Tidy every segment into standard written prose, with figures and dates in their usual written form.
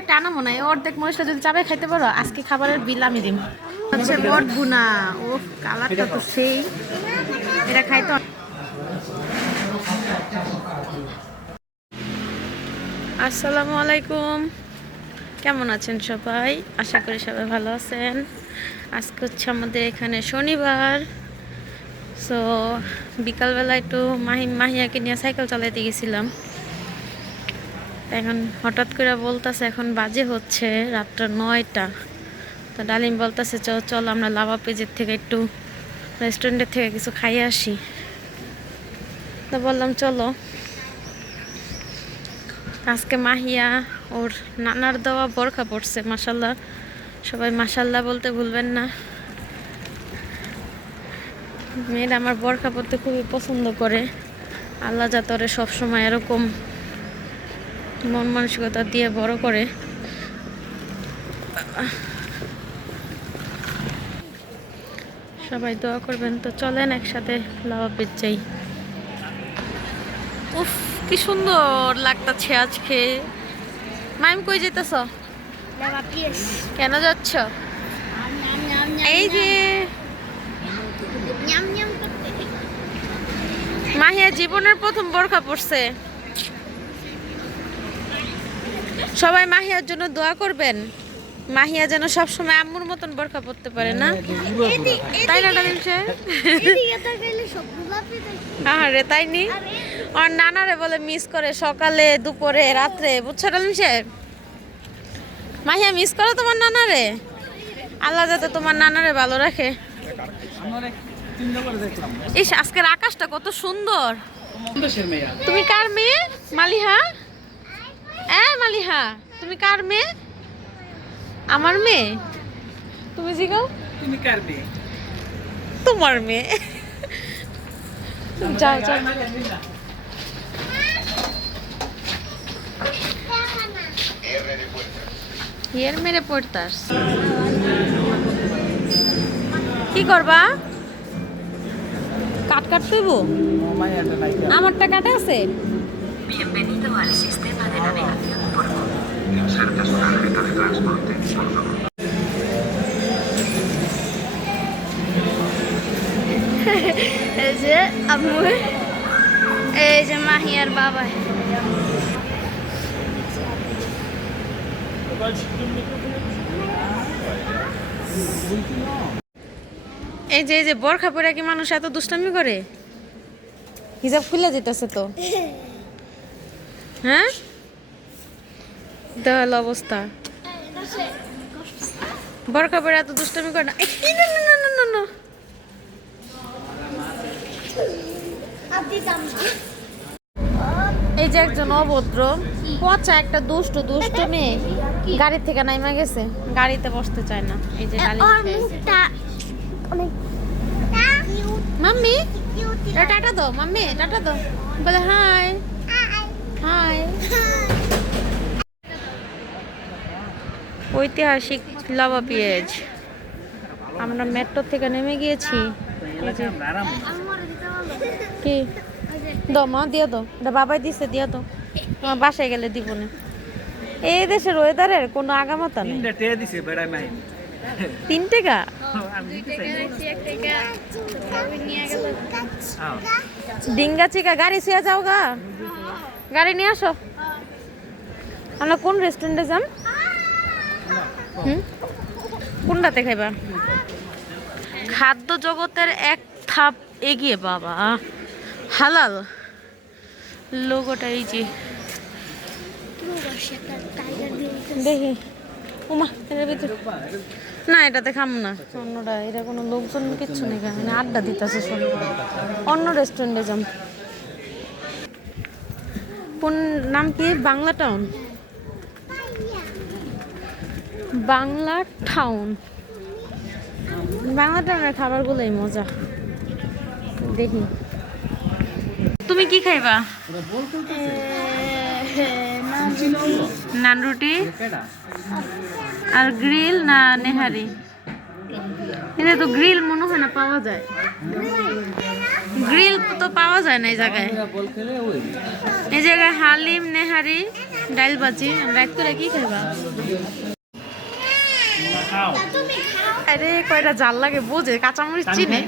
একটা আনা মনে হয় অর্ধেক মরিচটা যদি চাবে খাইতে পারো আজকে খাবারের বিল আমি দিম হচ্ছে বট ভুনা। ও কালারটা তো সেই, এটা খাইতে। আসসালামু আলাইকুম, কেমন আছেন সবাই? আশা করি সবাই ভালো আছেন। আজকে হচ্ছে আমাদের এখানে শনিবার। সো বিকালবেলা একটু মাহিয়াকে নিয়ে সাইকেল চালাইতে গেছিলাম। এখন হঠাৎ করে বলতেছে, এখন বাজে হচ্ছে রাত্র 9টা। তো ডালিম বলতেছে চল আমরা লাভা পেজের থেকে একটু রেস্টুরেন্টের থেকে কিছু খাইয়ে আসি। তো বললাম চলো। আজকে মাহিয়া ওর নানার দেওয়া বোরখা পড়ছে, মাশাল্লাহ। সবাই মাশাল্লাহ বলতে ভুলবেন না। মেয়েরা আমার বোরখা পরতে খুবই পছন্দ করে। আল্লাহ যা তোরে সবসময় এরকম মন মানসিকতা দিয়ে বড় করে। সবাই দোয়া করবেন। তো চলেন একসাথে লাভা পেজ যাই। উফ কি সুন্দর লাগতাছে আজকে। মাইম কই যেতেছ? কেন যাচ্ছ? এই যে মাহিয়া জীবনের প্রথম বোরখা পড়ছে। সবাই মাহিয়ার জন্য দোয়া করবেন। মাহিয়া যেন সবসময় আম্মুর মতন বোরখা পরতে পারে, না তাই না ডালিম? আরে তাই নি, আর নানারে বলে মিস করে সকালে দুপুরে রাত্রে, বুঝছো ডালিম সাহেব? মাহিয়া মিস করো তোমার নানারে। আল্লাহ যাতে তোমার নানারে ভালো রাখে। ইস আজকের আকাশটা কত সুন্দর। তুমি কার মেয়ে মালিহা? মালিহা তুমি কার মেয়ে? আমার মেয়ে। তুমি জিগাও তুমি কার মেয়ে? তোমার মেয়ে। যাও যাও। হিয়ার মেরে পড়তাস কি করবা? কাট দেব? আমারটা কাটা আছে। Bienvenido al sistema de navegación por voz. Inserta su tarjeta de transporte, por favor. এই যে আম্মু, এই যে মাহিয়ার বাবা। এই যে বোরখা পরে কি মানুষ এত দুষ্টামি করে? হিজাব খুলে যেতেছে তো। হ্যাঁ দেওয়াল অবস্থা। বোরখা পরে এত দুষ্টামি করে না। না এই যে একজন অভদ্র পচা একটা দুষ্ট মেয়ে গাড়ি থেকে নাইমা গেছে, গাড়িতে বসতে চায় না। এই যে মাম্মি টাটা দাও, মাম্মি টাটা দাও, বলে হাই হাই। ঐতিহাসিক লাভা পেঁয়াজ। আমরা মেট্রো থেকে নেমে গিয়েছি। কি দাও মা, দিয়ে দাও, এটা বাবাই দিছে, দিয়ে দাও। তোমার বাসায় গেলে দিব না। এই দেশের ওয়েদারের কোনো আগামাতা নেই। 3 টাকা ডিঙ্গা চিকা গাড়ি শুয়ে যাও গা, গাড়ি নিয়ে আসো। আমরা কোন রেস্টুরেন্টে যাম? কোনটাতে খাইবা? খাদ্য জগতের এক ধাপ এগিয়ে বাবা, হালাল লোগোটা। এই যে দেখি উমা এটার ভিতরে না, এটাতে খাম না। অন্যটা এটা কোনো লোকজন কিচ্ছু নেই, মানে আড্ডা দিতেছে সব। অন্য রেস্টুরেন্টে যাম। কোন নাম কি? বাংলা টাউন। বাংলা টাউনের খাবারগুলোই মজা। দেখি তুমি কি খাইবা? নান রুটি আর গ্রিল না নেহারি? এটা তো গ্রিল মনে হয় না পাওয়া যায়। গ্রিল তো পাওয়া যায় না এই জায়গায়। এই জায়গায় হালিম, নেহারি ডাল ভাজি রাত করে কি খাইবা? আরে কয়টা জাল লাগে বোঝে, কাঁচামরিচ চিনে।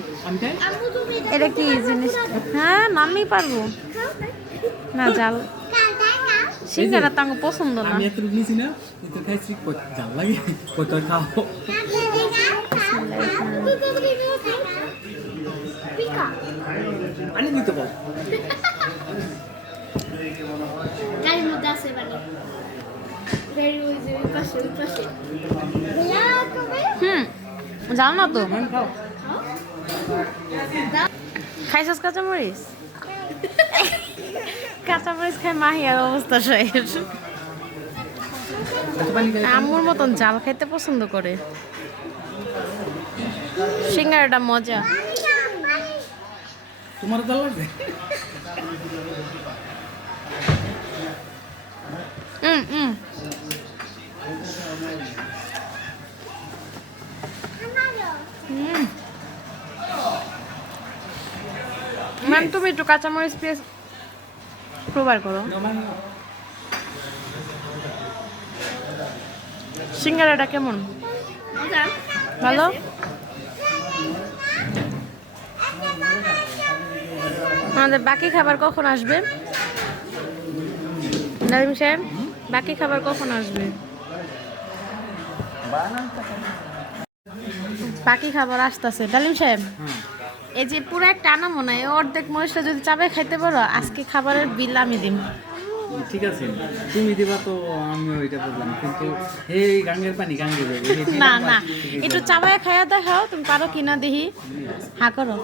এটা কি জিনিস? হ্যাঁ নামই পারবো না। জাল সিঙ্গারা তো আমার পছন্দ না। আমি এত নিছি না, এটা খাইছি কত জাল লাগে, কত খাও। আনি দিতে বল। গাড়ির মধ্যে আছে বানি গাড়ির মধ্যে ওই পাশে জাল না তো। খাও। খাইছস কাঁচামরিচ? কাঁচামরিচ খাই মাহি আর অবস্থা শেষ। আম্মুর মতন জাল খাইতে পছন্দ করে। সিঙ্গারাটা মজা। তোমার জাল লাগবে? ম্যাম তুমি একটু কাঁচামরিচ পেঁয়াজ প্রোভাইড করো। সিঙ্গারাটা কেমন? ভালো। আমাদের বাকি খাবার কখন আসবে নাদিম সাহেব? বাকি খাবার কখন আসবে? বাকি খাবার আসতেছে ডালিম সাহেব। এই যে পুরো একটা আনা মনে হয় অর্ধেক মরিচটা যদি চাবাই খাইতে পারো, আজকে খাবারের বিল আমি দিম। ঠিক আছে, তুমি দিবা তো আমি ওইটা বললাম, কিন্তু এই গাঙ্গের পানি গাঙ্গে যাবে। না না, একটু চাবাই খাইয়া দেখাও তুমি পারো কিনা দেখি। হা করো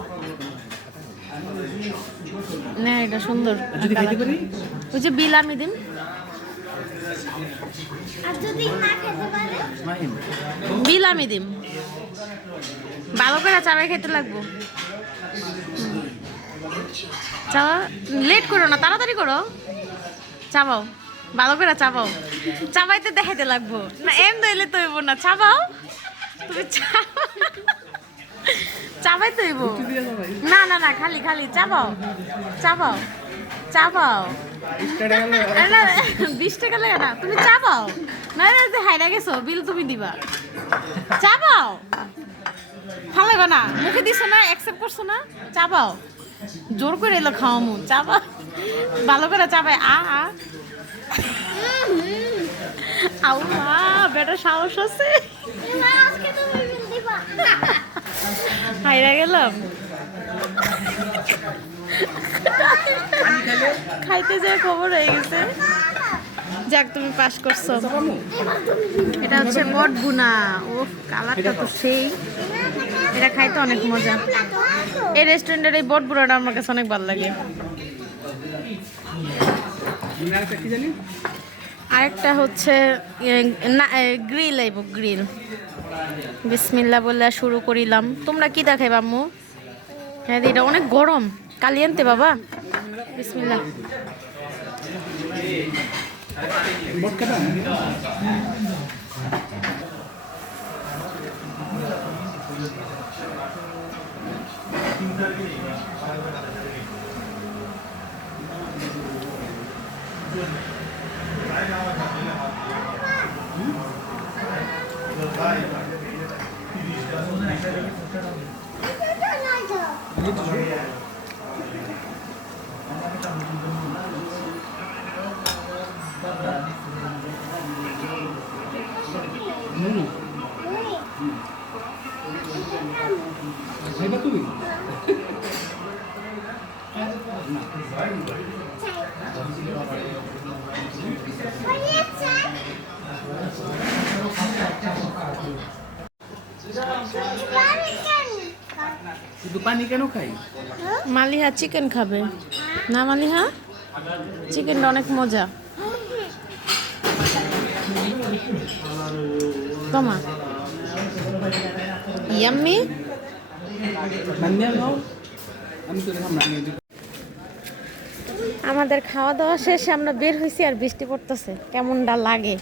না, এটা সুন্দর। যদি খাইতে পারি ওই যে বিল আমি দিম। আর যদি না খেতে পারে মাহিম, বিল আমি দিম। ভালো করে চাবাই খাইতে লাগবো। চাবা লেট করো না, তাড়াতাড়ি করো। চাবাও ভালো করে চাবাও। চাবাইতে দেখাইতে লাগবো না, এম দইলে তো হইব না। চাবাও তুমি চাবাই তো হইব। না না না, খালি খালি চাবাও চাবাও চাবাও। না 20 টাকা লাগে না, তুমি চাবাও। না যে হাইরা গেছো বিল তুমি দিবা। চাবাও, ভালো লাগবে না। মুখে দিছো না, অ্যাকসেপ্ট করছো না, চাবাও। জোর করে এলো খাওয়ামু। চাবা ভালো করে চাবাই। আল্লাহ বেটা সাহস আছে। আজকে তুমি বিল দিবা হাইরা গেলাম। খাইতে যায় খবর হয়ে গেছে। যাক তুমি পাস করছো। এটা হচ্ছে বট বুনা। ও কালারটা তো সেই। এটা খাইতে অনেক মজা। এই রেস্টুরেন্টের এই বট বুনাটা আমার কাছে অনেক ভালো লাগে। কি জানি আরেকটা হচ্ছে গ্রিল আইব, গ্রিল। বিসমিল্লাহ বলে শুরু করিলাম। তোমরা কি দেখাই বাম্মু? হ্যাঁ এটা অনেক গরম, কালিয়ান্তে বাবা। বিসমিল্লাহ। বটকাটা খাইবা তুমি? শুধু পানি কেন খাই? মালিহা চিকেন খাবে না? মালিহা চিকেনটা অনেক মজা। তোমা ইয়াম্মি। আমি তো দেখলাম না। আমাদের খাওয়া দাওয়া শেষে আমরা বের হয়েছি আর বৃষ্টি পড়তেছে, কেমনটা লাগে।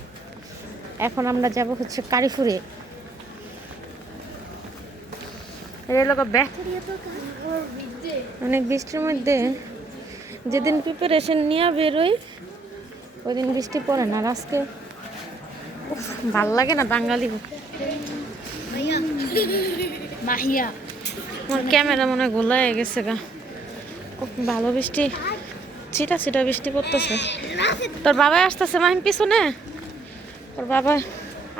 এখন আমরা যাব হচ্ছে কারিফুরে। অনেক বৃষ্টির মধ্যে যেদিন প্রিপারেশন নিয়ে বেরোই ওই দিন বৃষ্টি পড়ে না, আর আজকে ভাল লাগে না বাঙালি। মাহিয়া মাহিয়া আমার ক্যামেরা মনে হয় গোলায় গেছে গা। খুব ভালো বৃষ্টি, ছিটা ছিটা বৃষ্টি পড়তেছে। তোর বাবা আসতেছে মাহিম পিছনে, তোর বাবা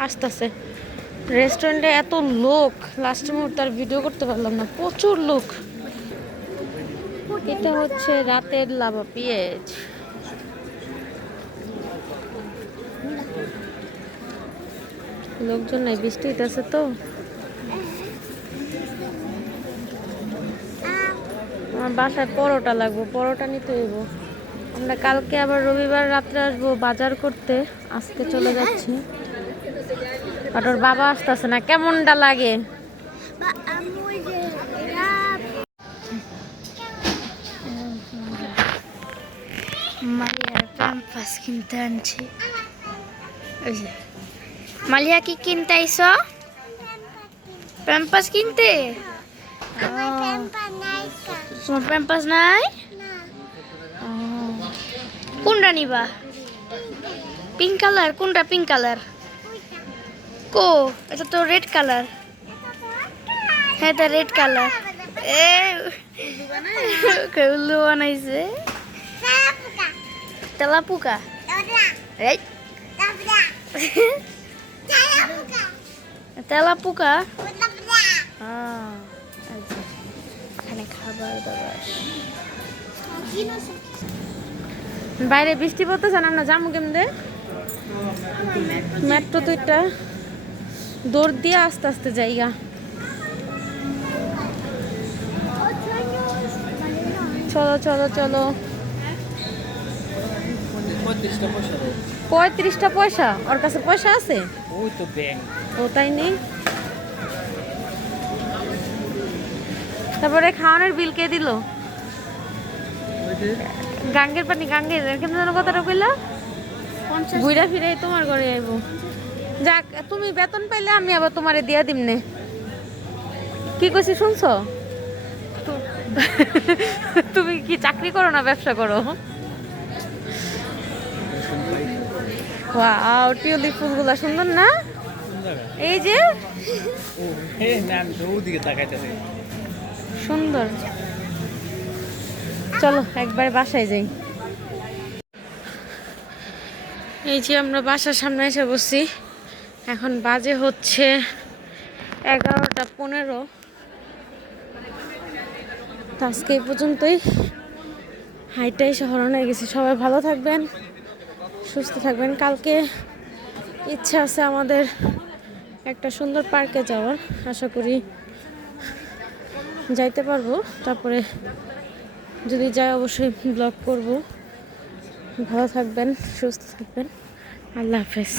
আসতেছে। রেস্টুরেন্টে এত লোক, লাস্ট মুহূর্তে আর ভিডিও করতে পারলাম না, প্রচুর লোক। এটা হচ্ছে রাতের লাভা পেঁয়াজ। লোকজন নাই, বৃষ্টি হইতেছে তো। আমার বাসায় পরোটা লাগবে, পরোটা নিতে হইব। আমরা কালকে আবার রবিবার রাত্রে আসবো বাজার করতে, আজকে চলে যাচ্ছি। আর ওর বাবা আসতেছে না, কেমনটা লাগে? মালিয়ার প্যাম্পাস কিনতে আনছি। ওই যে মালিয়া কি কিনতে আইস? প্যাম্পাস কিনতে? তোমার প্যাম্পাস নাই? ও, কোনটা নিবা? Pink colour? কোনটা পিঙ্ক কালার? কো, এটা তো রেড কালার। হ্যাঁ, এটা রেড কালার। এ কেউলু বানাইছে। তেলাপুকা। এই তেলাপুকা। এখানে খাবার দাবার। বাইরে বৃষ্টি পড়তেছে না, আমরা যাবো কেমনে? মেট্রো তো এটা দৌড় দিয়ে আস্তে আস্তে জায়গা। চলো চলো চলো। 35টা পয়সা? ওর কাছে পয়সা আছে? ওই তো ব্যাংক। ও তাই নেই। তারপরে খাওয়ানোর বিল কে দিল? গাঙ্গের পানি, গাঙ্গের কেমন যেন কথাটা কইলা? ঘুরা ফিরে তোমার ঘরে আইব। যাক, তুমি বেতন পাইলে আমি আবার তোমারে দিয়া দিমনে। কি কইছি শুনছো? তুমি কি চাকরি করো না ব্যবসা করো? ওয়াও, টিউলিপ ফুলগুলা সুন্দর না? এই যে সুন্দর। চলো একবার বাসায় যাই। এই যে আমরা বাসার সামনে এসে বসছি, এখন বাজে হচ্ছে 11:15। আজকে এই পর্যন্তই, হাইটাই শহর হয়ে গেছি। সবাই ভালো থাকবেন, সুস্থ থাকবেন। কালকে ইচ্ছা আছে আমাদের একটা সুন্দর পার্কে যাওয়ার, আশা করি যাইতে পারবো। তারপরে যদি যাই অবশ্যই ব্লগ করব। ভালো থাকবেন, সুস্থ থাকবেন। আল্লাহ হাফেজ।